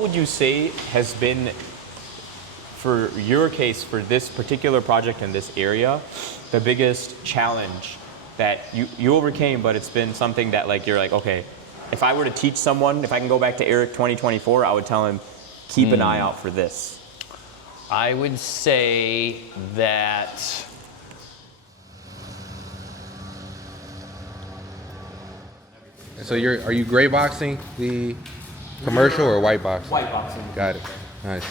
would you say has been, for your case, for this particular project in this area, the biggest challenge that you overcame, but it's been something that like you're like, okay, if I were to teach someone, if I can go back to Eric 2024, I would tell him, keep an eye out for this. I would say that So are you gray boxing the commercial or white boxing? White boxing. Got it. Nice.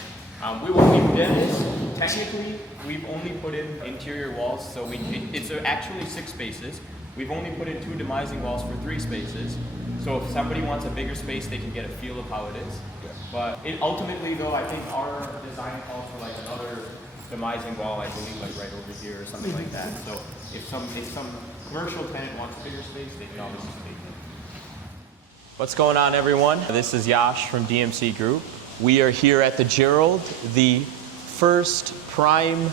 We've done this. Technically, we've only put in interior walls, so it's actually 6 spaces. We've only put in 2 demising walls for 3 spaces. So if somebody wants a bigger space, they can get a feel of how it is. Yeah. But ultimately, though, I think our design calls for like another demising wall, I believe, like right over here or something like that. So if some commercial tenant wants a bigger space, they can obviously take it. What's going on, everyone? This is Yash from DMC Group. We are here at the Gerald, the first prime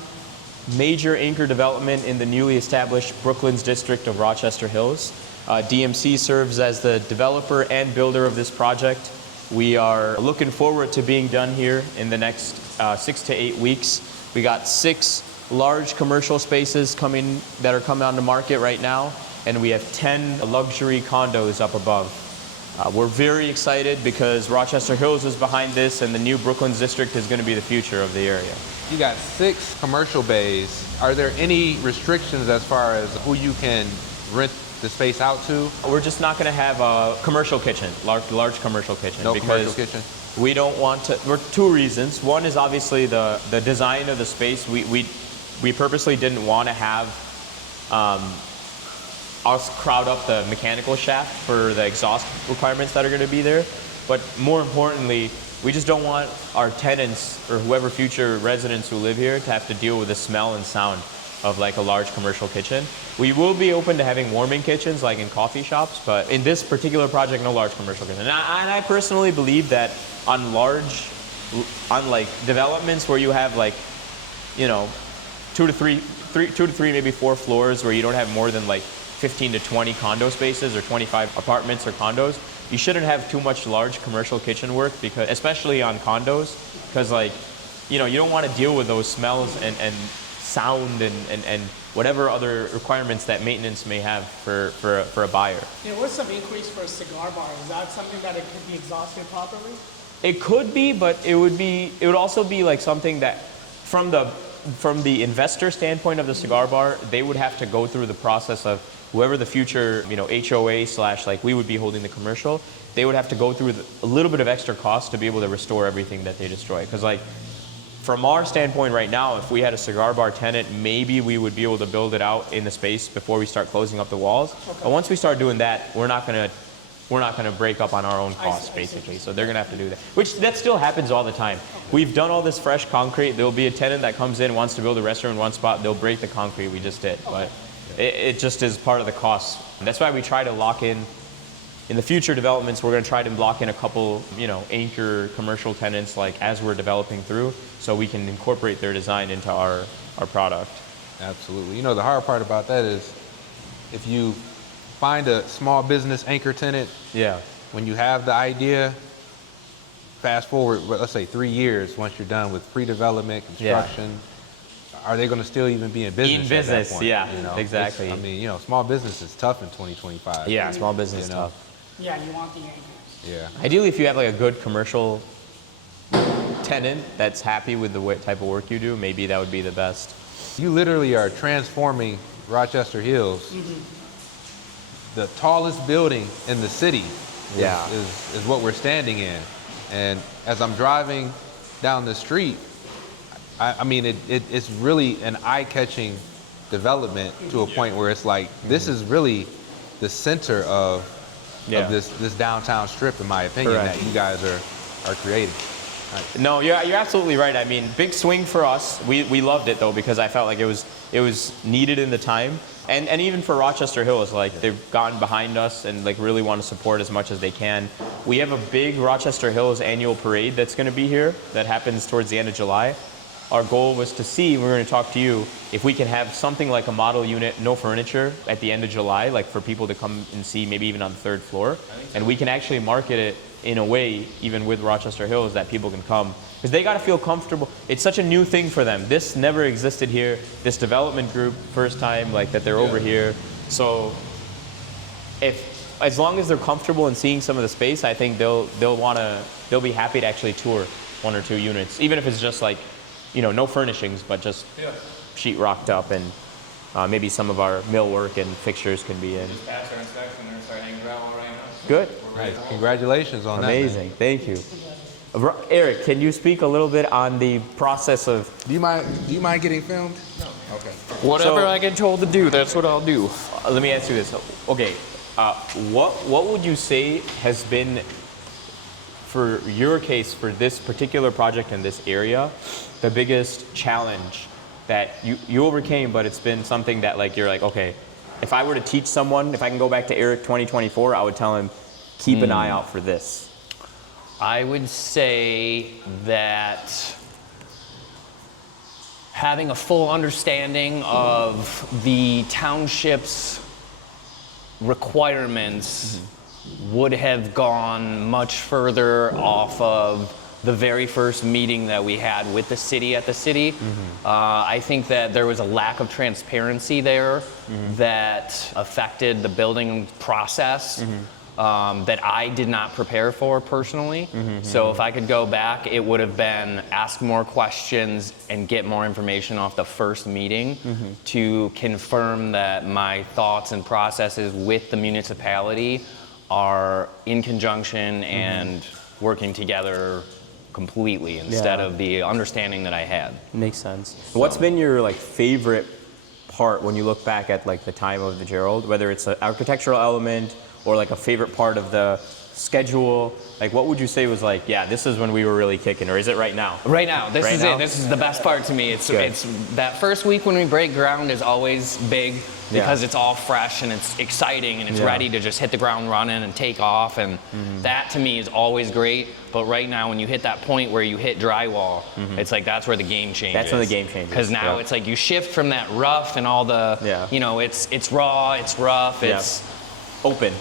major anchor development in the newly established Brooklands District of Rochester Hills. DMC serves as the developer and builder of this project. We are looking forward to being done here in the next 6 to 8 weeks. We got 6 large commercial spaces that are coming on the market right now, and we have 10 luxury condos up above. We're very excited because Rochester Hills is behind this, and the new Brooklands District is going to be the future of the area. You got 6 commercial bays. Are there any restrictions as far as who you can rent the space out to? We're just not going to have a commercial kitchen, large commercial kitchen. No because commercial kitchen? We don't want to, for 2 reasons. One is obviously the design of the space. We purposely didn't want to have us crowd up the mechanical shaft for the exhaust requirements that are going to be there. But more importantly, we just don't want our tenants or whoever future residents who live here to have to deal with the smell and sound of like a large commercial kitchen. We will be open to having warming kitchens like in coffee shops, but in this particular project, no large commercial kitchen. And I personally believe that on like developments where you have like, you know, 2 to 3, maybe 4 floors where you don't have more than like 15 to 20 condo spaces or 25 apartments or condos, you shouldn't have too much large commercial kitchen work, because especially on condos, because like, you know, you don't want to deal with those smells and sound and whatever other requirements that maintenance may have for a buyer. There was some increase for a cigar bar. Is that something that it could be exhausted properly? It could be, but it would also be like something that from the investor standpoint of the cigar bar, they would have to go through the process of whoever the future, you know, HOA / like we would be holding the commercial, they would have to go through a little bit of extra cost to be able to restore everything that they destroy. Because like, from our standpoint right now, if we had a cigar bar tenant, maybe we would be able to build it out in the space before we start closing up the walls. Okay. But once we start doing that, we're not gonna break up on our own costs, basically. So they're gonna have to do that, which that still happens all the time. Okay. We've done all this fresh concrete. There'll be a tenant that comes in, wants to build a restaurant in one spot, they'll break the concrete we just did. Okay. But it just is part of the cost. And that's why we try to lock in the future developments, we're going to try to lock in a couple, you know, anchor commercial tenants like as we're developing through, so we can incorporate their design into our product. Absolutely. You know, the hard part about that is if you find a small business anchor tenant, yeah, when you have the idea, fast forward, let's say 3 years, once you're done with pre-development, construction, yeah, are they going to still even be in business? In business, at that point? yeah, you know? exactly. I mean, you know, small business is tough in 2025. Yeah, small business is tough. Yeah, you want the anchors. Yeah. Ideally, if you have like a good commercial tenant that's happy with the type of work you do, maybe that would be the best. You literally are transforming Rochester Hills. Mm-hmm. The tallest building in the city is what we're standing in. And as I'm driving down the street, I mean, it's really an eye-catching development to a point where it's like, this is really the center of this downtown strip, in my opinion, that you guys are creating. No, you're absolutely right. I mean, big swing for us. We loved it though, because I felt like it was needed in the time, and even for Rochester Hills, like they've gotten behind us and like really want to support as much as they can. We have a big Rochester Hills annual parade that's going to be here that happens towards the end of July. Our goal was to see, we're going to talk to you, if we can have something like a model unit, no furniture, at the end of July, like for people to come and see, maybe even on the 3rd floor. And we can actually market it in a way, even with Rochester Hills, that people can come. Because they got to feel comfortable. It's such a new thing for them. This never existed here. This development group, first time like that they're over here. So as long as they're comfortable in seeing some of the space, I think they'll be happy to actually tour 1 or 2 units, even if it's just like, no furnishings, but just sheet rocked up, and maybe some of our millwork and fixtures can be in. Just pass our inspection and start hanging gravel right now. Good. Nice. Congratulations on Amazing. Thank you. Eric, can you speak a little bit on the process of? Do you mind getting filmed? No. Okay. Whatever I get told to do, that's what I'll do. Let me ask you this. Okay, what would you say has been, for your case, for this particular project in this area, the biggest challenge that you overcame, but it's been something that like you're like, okay, if I were to teach someone, if I can go back to Eric 2024, I would tell him, keep an eye out for this. I would say that having a full understanding of the township's requirements would have gone much further off of the very first meeting that we had with the city at the city. I think that there was a lack of transparency there that affected the building process. That I did not prepare for personally. So if I could go back, it would have been ask more questions and get more information off the first meeting to confirm that my thoughts and processes with the municipality are in conjunction and working together completely instead of the understanding that I had. Makes sense. So what's been your like favorite part when you look back at like the time of the Gerald, whether it's an architectural element or like a favorite part of the schedule? Like what would you say was like, yeah, this is when we were really kicking, or is it right now? Right now, this is it. This is the best part to me. It's that first week when we break ground is always big because it's all fresh and it's exciting and it's ready to just hit the ground running and take off, and that to me is always great. But right now, when you hit that point where you hit drywall, it's like that's where the game changes. That's when the game changes. Because now it's like you shift from that rough and all the, it's raw, it's rough, it's open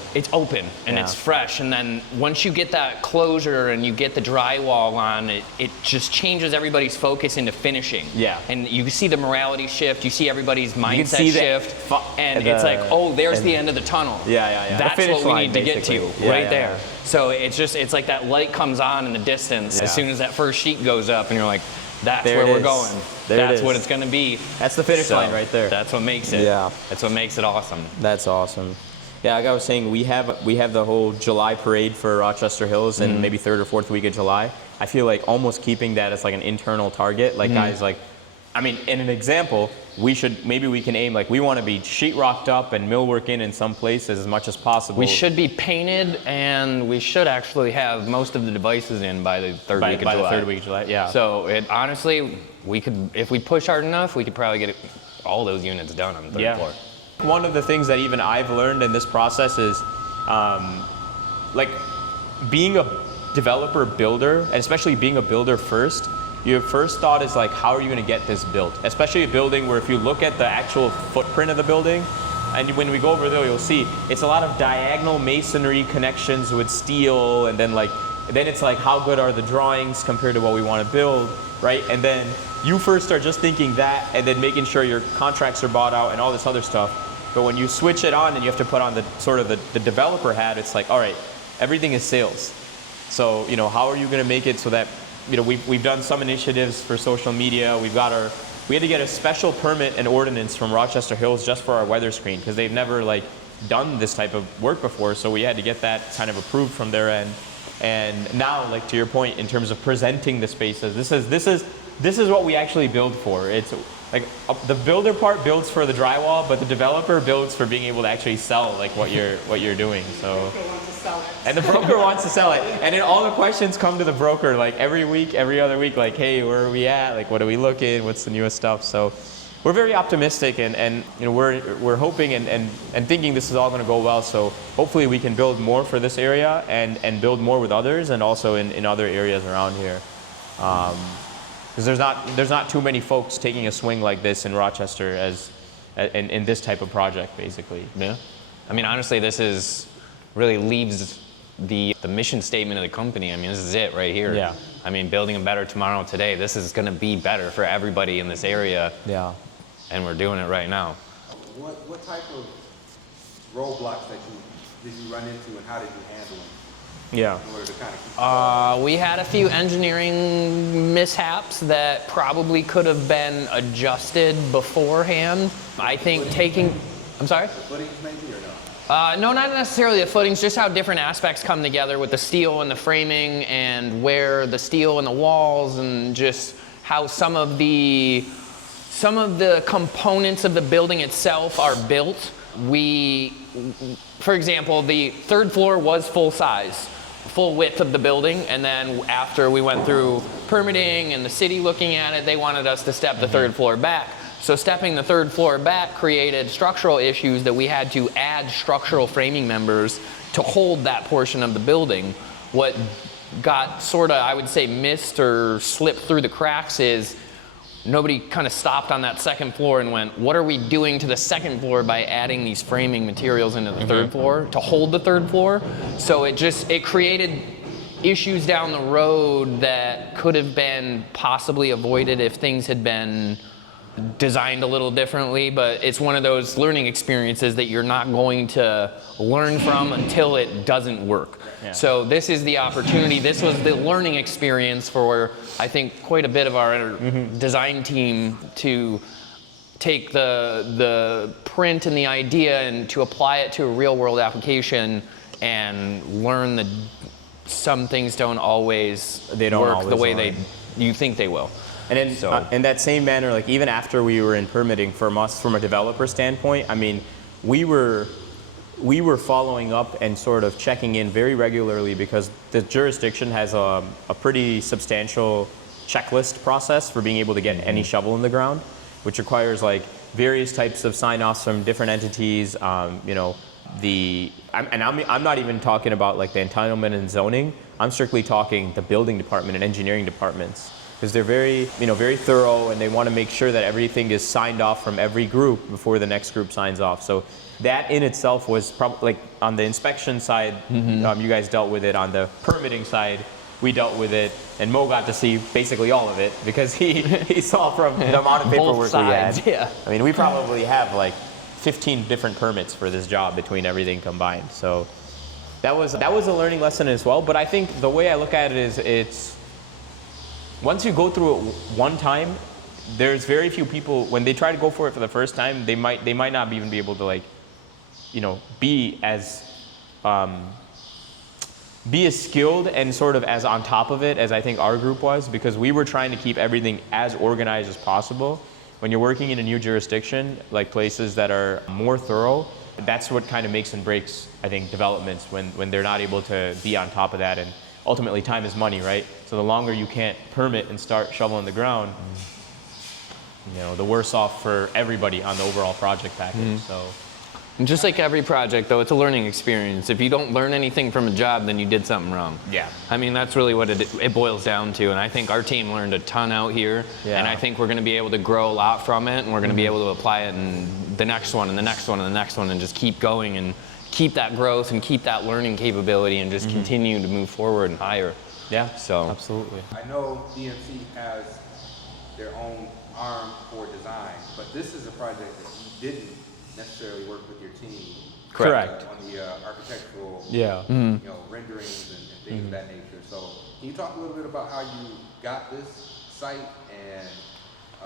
and it's fresh, and then once you get that closure and you get the drywall on, it just changes everybody's focus into finishing. And you see the morality shift, you see everybody's mindset shift, and it's like, oh, there's the end of the tunnel. That's what we need to get to right there. So it's like that light comes on in the distance as soon as that first sheet goes up, and you're like, that's where we're going. That's what it's going to be. That's the finish line right there. That's what makes it. That's what makes it awesome. That's awesome. Yeah, like I was saying, we have the whole July parade for Rochester Hills, and maybe 3rd or 4th week of July. I feel like almost keeping that as like an internal target. Like guys, like, I mean, in an example, we can aim like we want to be sheetrocked up and millwork in some places as much as possible. We should be painted, and we should actually have most of the devices in by the 3rd week of July. By the 3rd week of July, yeah. So honestly, we could, if we push hard enough, we could probably get all those units done on the 3rd floor. One of the things that even I've learned in this process is like being a developer builder, and especially being a builder first, your first thought is like, how are you going to get this built? Especially a building where if you look at the actual footprint of the building, and when we go over there, you'll see it's a lot of diagonal masonry connections with steel, and then it's like, how good are the drawings compared to what we want to build, right? And then you first are just thinking that, and then making sure your contracts are bought out and all this other stuff. But when you switch it on and you have to put on the sort of the developer hat, it's like, all right, everything is sales. So, how are you going to make it so that, we've done some initiatives for social media. We had to get a special permit and ordinance from Rochester Hills just for our weather screen, because they've never done this type of work before. So we had to get that kind of approved from their end. And now, to your point, in terms of presenting the spaces, this is what we actually build for. It's like the builder part builds for the drywall, but the developer builds for being able to actually sell what you're doing. So, and the broker wants to sell it, and then all the questions come to the broker every week, every other week, hey, where are we at? What are we looking? What's the newest stuff? So, we're very optimistic, and we're hoping and thinking this is all going to go well. So hopefully we can build more for this area and build more with others, and also in other areas around here. Because there's not too many folks taking a swing like this in Rochester in this type of project, basically. Yeah. I mean, honestly, this really leaves the mission statement of the company. I mean, this is it right here. Yeah. I mean, building a better tomorrow today. This is going to be better for everybody in this area. Yeah. And we're doing it right now. What type of roadblocks did you run into, and how did you handle them? Yeah. In order to kind of keep We had a few engineering mishaps that probably could have been adjusted beforehand. I think I'm sorry? the footings maybe, or no? No, not necessarily the footings, just how different aspects come together with the steel and the framing, and where the steel and the walls, and just how some of the components of the building itself are built. For example, the third floor was full size, full width of the building, and then after we went through permitting and the city looking at it, they wanted us to step the third floor back. So stepping the third floor back created structural issues that we had to add structural framing members to hold that portion of the building. What got sort of, I would say, missed or slipped through the cracks is nobody kind of stopped on that second floor and went, what are we doing to the second floor by adding these framing materials into the third floor to hold the third floor? So it created issues down the road that could have been possibly avoided if things had been designed a little differently, but it's one of those learning experiences that you're not going to learn from until it doesn't work. Yeah. So this is the opportunity. This was the learning experience for, I think, quite a bit of our design team to take the print and the idea and to apply it to a real world application and learn that some things don't always work the way you think they will. And then in that same manner, like even after we were in permitting, from a developer standpoint, I mean, we were following up and sort of checking in very regularly, because the jurisdiction has a pretty substantial checklist process for being able to get any shovel in the ground, which requires like various types of sign-offs from different entities. I'm not even talking about like the entitlement and zoning. I'm strictly talking the building department and engineering departments, because they're very thorough, and they want to make sure that everything is signed off from every group before the next group signs off. So that in itself was probably, like, on the inspection side, you guys dealt with it. On the permitting side, we dealt with it, and Mo got to see basically all of it, because he saw from the amount of paperwork Both sides, we had. yeah. I mean, we probably have like 15 different permits for this job between everything combined. So that was a learning lesson as well. But I think the way I look at it is, it's once you go through it one time, there's very few people, when they try to go for it for the first time, they might not even be able to, like, be as skilled and sort of as on top of it as I think our group was, because we were trying to keep everything as organized as possible. When you're working in a new jurisdiction, like places that are more thorough, that's what kind of makes and breaks, I think, developments, when they're not able to be on top of that. And ultimately, time is money, right? So the longer you can't permit and start shoveling the ground, the worse off for everybody on the overall project package. So, And just like every project, though, it's a learning experience. If you don't learn anything from a job, then you did something wrong. Yeah. I mean, that's really what it boils down to. And I think our team learned a ton out here. Yeah. And I think we're going to be able to grow a lot from it. And we're going to be able to apply it in the next one and the next one and the next one, and just keep going and keep that growth and keep that learning capability, and just continue to move forward and higher. yeah, So absolutely. I know DMC has their own arm for design, but this is a project that you didn't necessarily work with your team. Correct. On the architectural, Yeah. renderings and things of that nature. So can you talk a little bit about how you got this site, and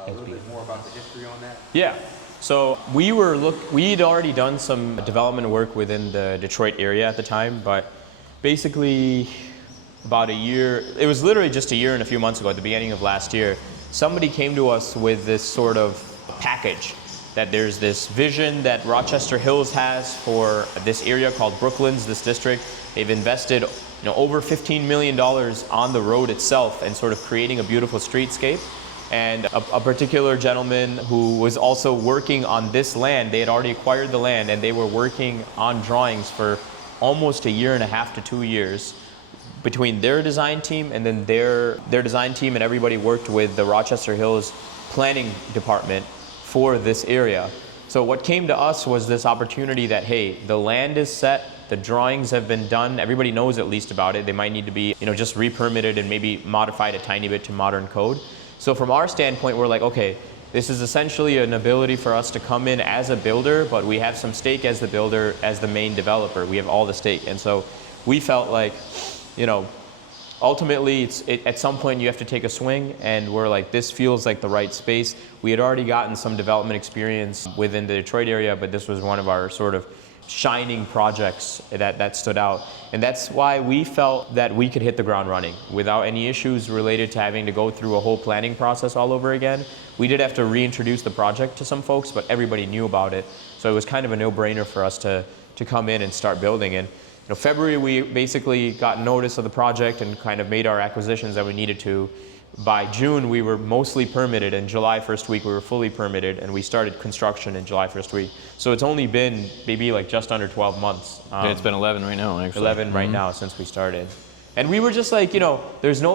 a little bit more about the history on that? Yeah. So we'd already done some development work within the Detroit area at the time, but basically about a year, it was literally just a year and a few months ago, at the beginning of last year, somebody came to us with this sort of package, that there's this vision that Rochester Hills has for this area called Brooklands, this district. They've invested over $15 million on the road itself and sort of creating a beautiful streetscape. And a particular gentleman who was also working on this land, they had already acquired the land, and they were working on drawings for almost a year and a half to 2 years between their design team, and then their design team and everybody worked with the Rochester Hills planning department for this area. So what came to us was this opportunity that, hey, the land is set, The drawings have been done. Everybody knows at least about it. They might need to be, just re-permitted and maybe modified a tiny bit to modern code. So from our standpoint, we're like, okay, this is essentially an ability for us to come in as a builder, but we have some stake as the builder, as the main developer. We have all the stake. And so we felt like, ultimately, at some point you have to take a swing, and we're like, this feels like the right space. We had already gotten some development experience within the Detroit area, but this was one of our sort of shining projects that stood out. And that's why we felt that we could hit the ground running without any issues related to having to go through a whole planning process all over again. We did have to reintroduce the project to some folks, but everybody knew about it. So it was kind of a no-brainer for us to come in and start building. And February, we basically got notice of the project and kind of made our acquisitions that we needed to. By June, we were mostly permitted, and July 1st week, we were fully permitted, and we started construction in July 1st week. So it's only been maybe like just under 12 months. It's been 11 right now, actually. 11 right now since we started. And we were just like,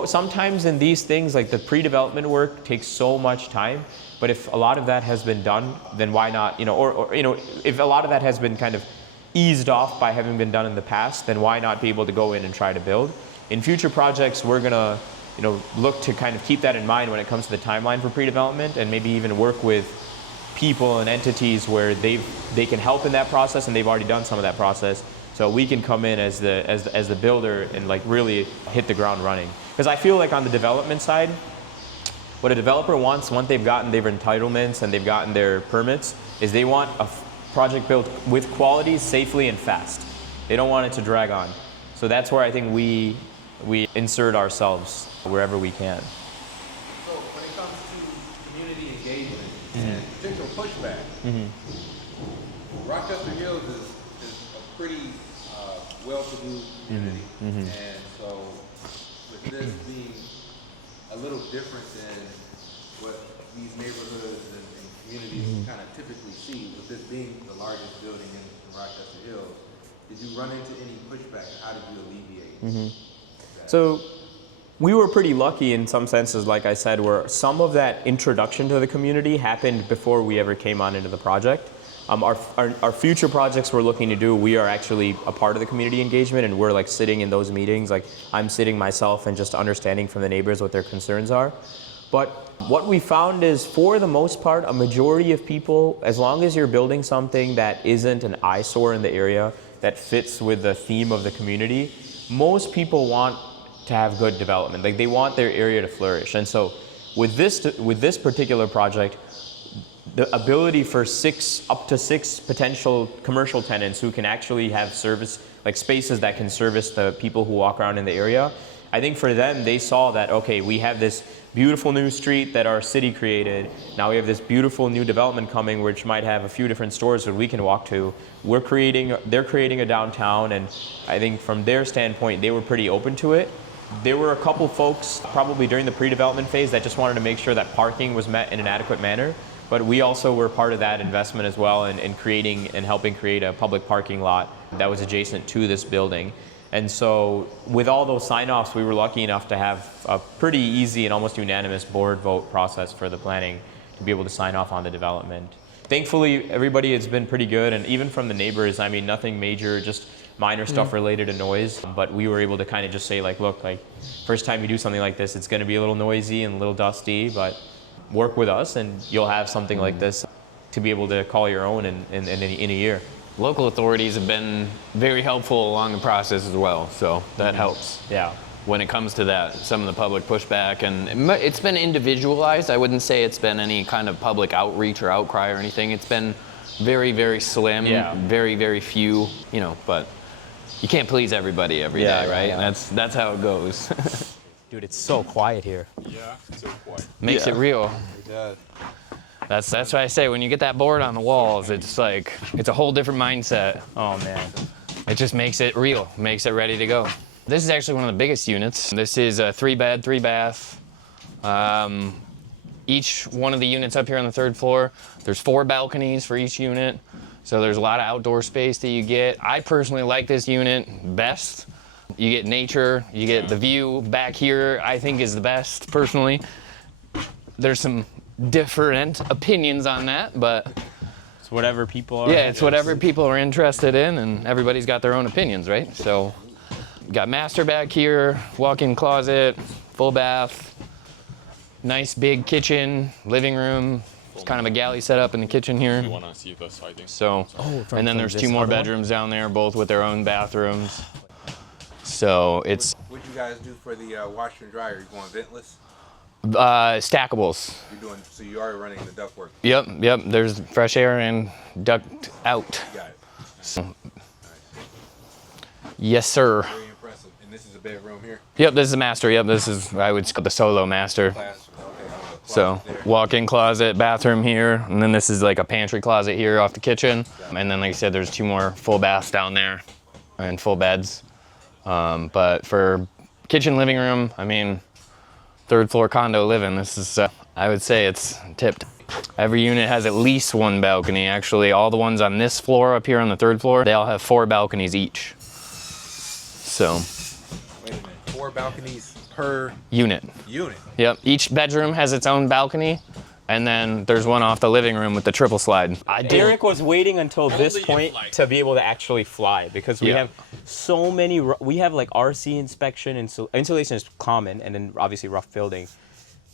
sometimes in these things, like the pre-development work takes so much time, but if a lot of that has been done, then why not, if a lot of that has been kind of eased off by having been done in the past, then why not be able to go in and try to build? In future projects, we're gonna, look to kind of keep that in mind when it comes to the timeline for pre-development, and maybe even work with people and entities where they can help in that process, and they've already done some of that process, so we can come in as the builder and like really hit the ground running. Because I feel like on the development side, what a developer wants, once they've gotten their entitlements and they've gotten their permits, is they want a project built with quality, safely, and fast. They don't want it to drag on. So that's where I think we insert ourselves wherever we can. So when it comes to community engagement and potential pushback, Rochester Hills is a pretty well-to-do community. And so with this being a little different than what these neighborhoods and communities kind of typically see, with this being the largest building in Rochester Hills, did you run into any pushback, and how did you alleviate that? So we were pretty lucky in some senses, like I said, where some of that introduction to the community happened before we ever came on into the project. Our future projects we're looking to do, we are actually a part of the community engagement, and we're like sitting in those meetings, like I'm sitting myself and just understanding from the neighbors what their concerns are. But what we found is, for the most part, a majority of people, as long as you're building something that isn't an eyesore in the area, that fits with the theme of the community, most people want to have good development. Like, they want their area to flourish. And so with this particular project, the ability for up to six potential commercial tenants who can actually have service, like spaces that can service the people who walk around in the area, I think for them, they saw that, okay, we have this beautiful new street that our city created. Now we have this beautiful new development coming, which might have a few different stores that we can walk to. They're creating a downtown, and I think from their standpoint, they were pretty open to it. There were a couple folks, probably during the pre-development phase, that just wanted to make sure that parking was met in an adequate manner. But we also were part of that investment as well in creating and helping create a public parking lot that was adjacent to this building. And so with all those sign-offs, we were lucky enough to have a pretty easy and almost unanimous board vote process for the planning to be able to sign off on the development. Thankfully, everybody has been pretty good, and even from the neighbors, I mean, nothing major, just minor stuff related to noise. But we were able to kind of just say, like, look, like, first time you do something like this, it's going to be a little noisy and a little dusty, but work with us and you'll have something like this to be able to call your own in a year. Local authorities have been very helpful along the process as well, so that helps. Yeah. When it comes to that, some of the public pushback, and it's been individualized. I wouldn't say it's been any kind of public outreach or outcry or anything. It's been very, very slim, very, very few, but you can't please everybody every day, right? Yeah. That's how it goes. Dude, it's so quiet here. Yeah, so quiet. Makes it real. It does. That's why I say, when you get that board on the walls, it's like, it's a whole different mindset. Oh man. It just makes it real, makes it ready to go. This is actually one of the biggest units. This is a 3-bed, 3-bath. Each one of the units up here on the 3rd floor, there's 4 balconies for each unit. So there's a lot of outdoor space that you get. I personally like this unit best. You get nature, you get the view back here, I think is the best, personally. There's some different opinions on that, but whatever people are. Yeah, it's whatever people are interested in, and everybody's got their own opinions, right? So, got master back here, walk-in closet, full bath, nice big kitchen, living room. It's kind of a galley setup in the kitchen here. You want to see the siding? So, and then there's this 2 more other one? bedrooms down there, both with their own bathrooms. So it's What'd you guys do for the washer and dryer? You going ventless? stackables. You're doing, so you are running the ductwork. Yep. There's fresh air and duct out. Got it. So, yes, sir. Very impressive. And this is a bedroom here. Yep, this is the master. Yep, this is, I would call the solo master. Class. Okay. So There. walk-in closet, bathroom here, and then this is like a pantry closet here off the kitchen. And then like I said, there's 2 more full baths down there and full beds. But for kitchen, living room, I mean, 3rd floor condo living, this is, I would say it's tipped. Every unit has at least 1 balcony. Actually, all the ones on this floor up here on the 3rd floor, they all have 4 balconies each. So. Wait a minute. 4 balconies per Unit. unit. Yep, each bedroom has its own balcony, and then there's one off the living room with the triple slide. Derek was waiting until this point to be able to actually fly because we Yeah. have so many. We have like RC inspection and insulation is common, and then obviously rough building.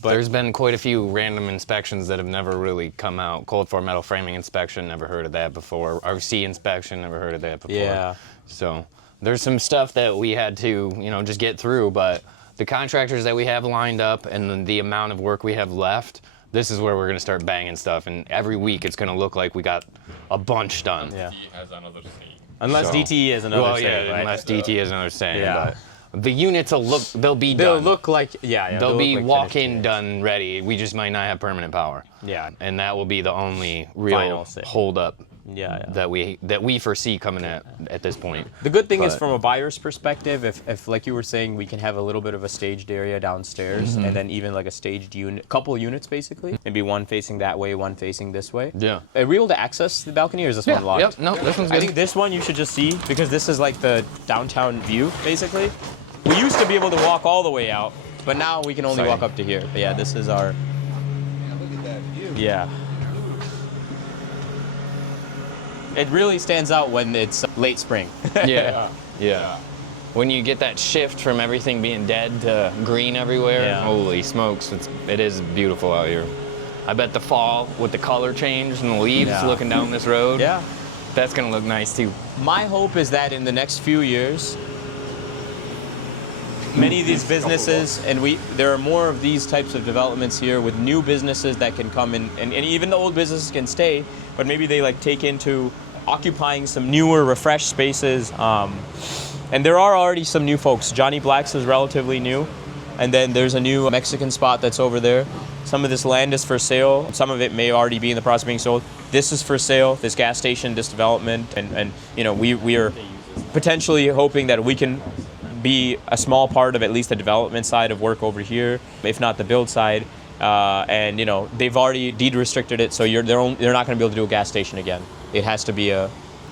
But There's been quite a few random inspections that have never really come out. Cold floor metal framing inspection, never heard of that before. RC inspection, never heard of that before. Yeah. So there's some stuff that we had to, just get through, but the contractors that we have lined up and the amount of work we have left, this is where we're gonna start banging stuff, and every week it's gonna look like we got a bunch done. yeah, He has another saying. unless So- DTE is another Well, thing, yeah, right? unless DT is another saying, Yeah. but the units will look, they'll be They'll done. look like They'll be look like walk-in finished done ready. We just might not have permanent power. Yeah. And that will be the only real Final say. hold up Yeah. that we foresee coming at this point. The good thing is, But- from a buyer's perspective, if like you were saying, we can have a little bit of a staged area downstairs, Mm-hmm. and then even like a staged unit, couple units basically, maybe one facing that way, one facing this way. Yeah. Are we able to access the balcony, or is this one locked? Yep. No, this one's good. I think this one you should just see because this is like the downtown view, basically. We used to be able to walk all the way out, but now we can only walk up to here. But yeah, this is our. Yeah, look at that view. Yeah. It really stands out when it's late spring. Yeah. When you get that shift from everything being dead to green everywhere, Yeah. holy smokes, it is beautiful out here. I bet the fall with the color change and the leaves Yeah. looking down this road, Yeah. that's gonna look nice too. My hope is that in the next few years, many of these businesses, and there are more of these types of developments here with new businesses that can come in, and even the old businesses can stay, but maybe they like take into occupying some newer, refreshed spaces. And there are already some new folks. Johnny Black's is relatively new, and then there's a new Mexican spot that's over there. Some of this land is for sale. Some of it may already be in the process of being sold. This is for sale. This gas station, this development, and we are potentially hoping that we can be a small part of at least the development side of work over here, if not the build side. And they've already deed restricted it, so they're not going to be able to do a gas station again. It has to be a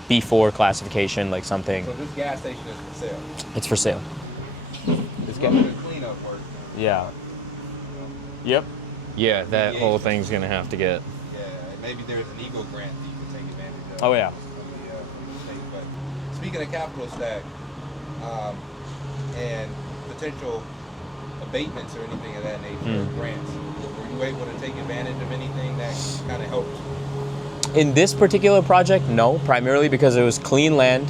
B4 classification, like something. So this gas station is for sale. It's for sale. It's getting the cleanup work. Yeah. Yep. Yeah, that whole thing's gonna have to get. Yeah, and maybe there's an Eagle grant that you can take advantage of. Oh, yeah. From the state. But speaking of capital stack, and potential abatements or anything of that nature, grants, were you able to take advantage of anything that kind of helped? In this particular project, no, primarily because it was clean land,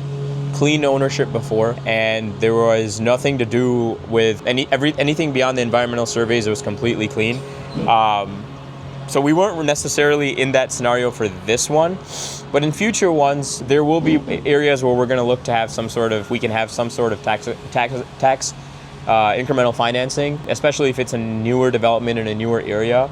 clean ownership before, and there was nothing to do with anything beyond the environmental surveys. It was completely clean. So we weren't necessarily in that scenario for this one, but in future ones, there will be areas where we're going to look to have some sort of tax incremental financing, especially if it's a newer development in a newer area.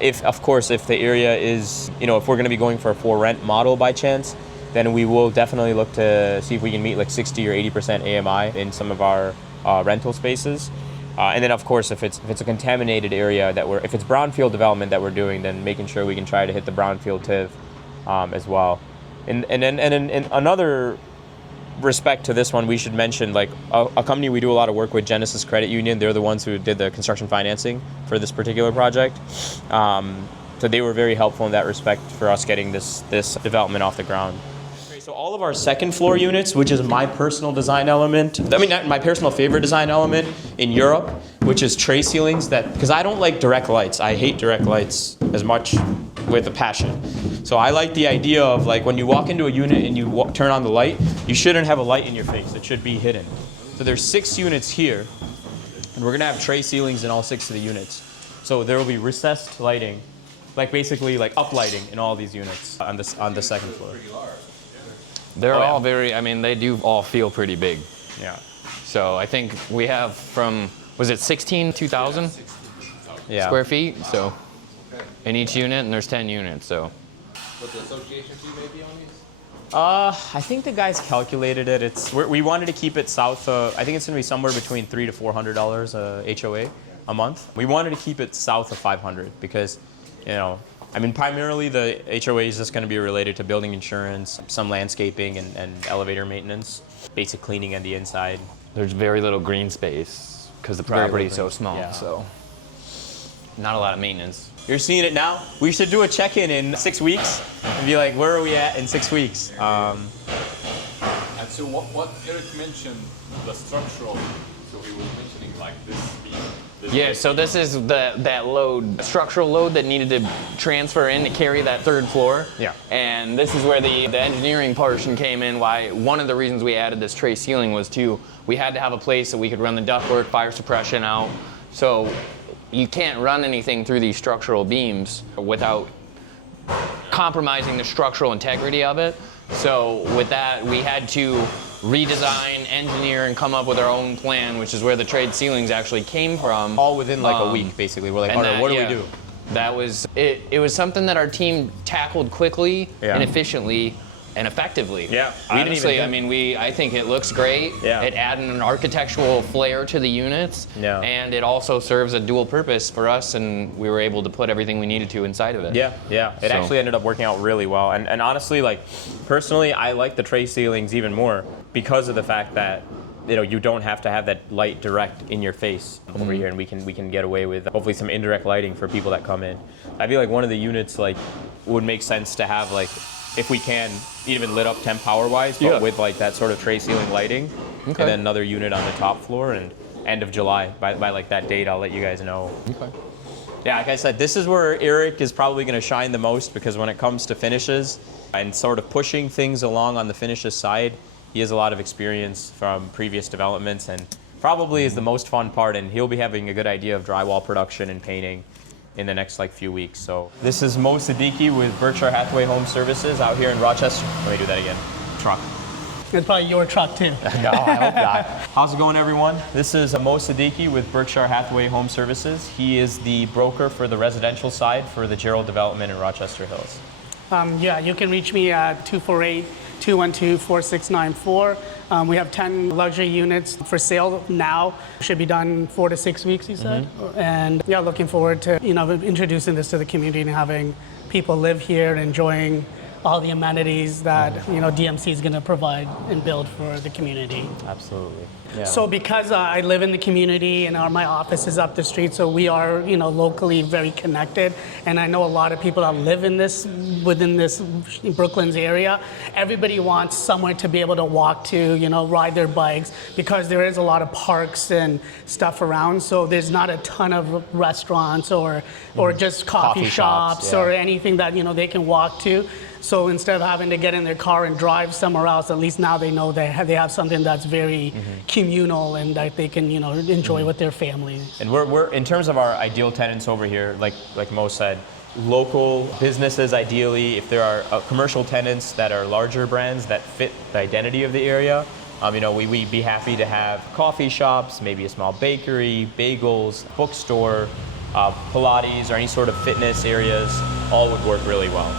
If the area is, if we're going to be going for a for rent model by chance, then we will definitely look to see if we can meet like 60 or 80% AMI in some of our rental spaces. And then of course, if it's a contaminated area if it's brownfield development that we're doing, then making sure we can try to hit the brownfield TIF as well. And then in another respect to this one, we should mention like a company we do a lot of work with, Genesis Credit Union. They're the ones who did the construction financing for this particular project. To So they were very helpful in that respect for us getting this development off the ground. So all of our second floor units, which is my personal design element, my personal favorite design element in Europe, which is tray ceilings because I don't like direct lights. I hate direct lights as much with a passion. So I like the idea of like when you walk into a unit and you turn on the light, you shouldn't have a light in your face. It should be hidden. So there's 6 units here, and we're gonna have tray ceilings in all 6 of the units. So there will be recessed lighting, like basically like uplighting in all these units on the second floor. They're all they do all feel pretty big. Yeah. So I think we have from, was it 2,000 Yeah. square feet? So in each unit, and there's 10 units, so. What the association fee may be on these? I think the guys calculated it. We wanted to keep it south. I think it's going to be somewhere between $300 to $400 HOA a month. We wanted to keep it south of 500 because, primarily the HOA is just going to be related to building insurance, some landscaping and elevator maintenance, basic cleaning on the inside. There's very little green space because the Very property is so little, small, yeah. so not a lot of maintenance. You're seeing it now. We should do a check-in in 6 weeks and be like, where are we at in 6 weeks? And so what Eric mentioned, the structural, so he was mentioning like this beam. Yeah, so this is that load, structural load that needed to transfer in to carry that 3rd floor. Yeah. And this is where the engineering portion came in. Why one of the reasons we added this tray ceiling was we had to have a place that we could run the ductwork, fire suppression out. So you can't run anything through these structural beams without compromising the structural integrity of it. So with that, we had to redesign, engineer, and come up with our own plan, which is where the trade ceilings actually came from. All within like a week, basically. We're like, all right, what do we do? That was it. It was something that our team tackled quickly Yeah. and efficiently and effectively. Yeah, Honestly, I think it looks great. Yeah. It added an architectural flair to the units. Yeah. And it also serves a dual purpose for us, and we were able to put everything we needed to inside of it. Yeah. It So- actually ended up working out really well. And honestly, like, personally, I like the tray ceilings even more because of the fact that, you don't have to have that light direct in your face over here, and we can get away with hopefully some indirect lighting for people that come in. I feel like one of the units, like, would make sense to have, like, if we can, even lit up temp power wise, but Yeah. with like that sort of tray ceiling lighting. Okay. And then another unit on the top floor, and end of July. By like that date, I'll let you guys know. Okay. Yeah, like I said, this is where Eric is probably going to shine the most, because when it comes to finishes and sort of pushing things along on the finishes side, he has a lot of experience from previous developments, and probably is the most fun part, and he'll be having a good idea of drywall production and painting in the next like few weeks. So this is Mo Siddiqui with Berkshire Hathaway Home Services out here in Rochester. Let me do that again. Truck. It's probably your truck too. No, I hope not. How's it going, everyone? This is Mo Siddiqui with Berkshire Hathaway Home Services. He is the broker for the residential side for the Gerald development in Rochester Hills. Yeah, you can reach me at 248-212-4694. We have 10 luxury units for sale now. Should be done 4 to 6 weeks, you said. And yeah, looking forward to introducing this to the community and having people live here and enjoying all the amenities that DMC is going to provide and build for the community. Absolutely. Yeah. So because I live in the community and my office is up the street, so we are locally very connected, and I know a lot of people that live within this Brooklands area. Everybody wants somewhere to be able to walk to, ride their bikes, because there is a lot of parks and stuff around. So there's not a ton of restaurants or just coffee shops yeah. or anything that they can walk to. So instead of having to get in their car and drive somewhere else, at least now they know they have something that's very communal and that they can enjoy with their families. And we're in terms of our ideal tenants over here, like Mo said, local businesses ideally. If there are commercial tenants that are larger brands that fit the identity of the area, we'd be happy to have coffee shops, maybe a small bakery, bagels, bookstore, Pilates, or any sort of fitness areas. All would work really well.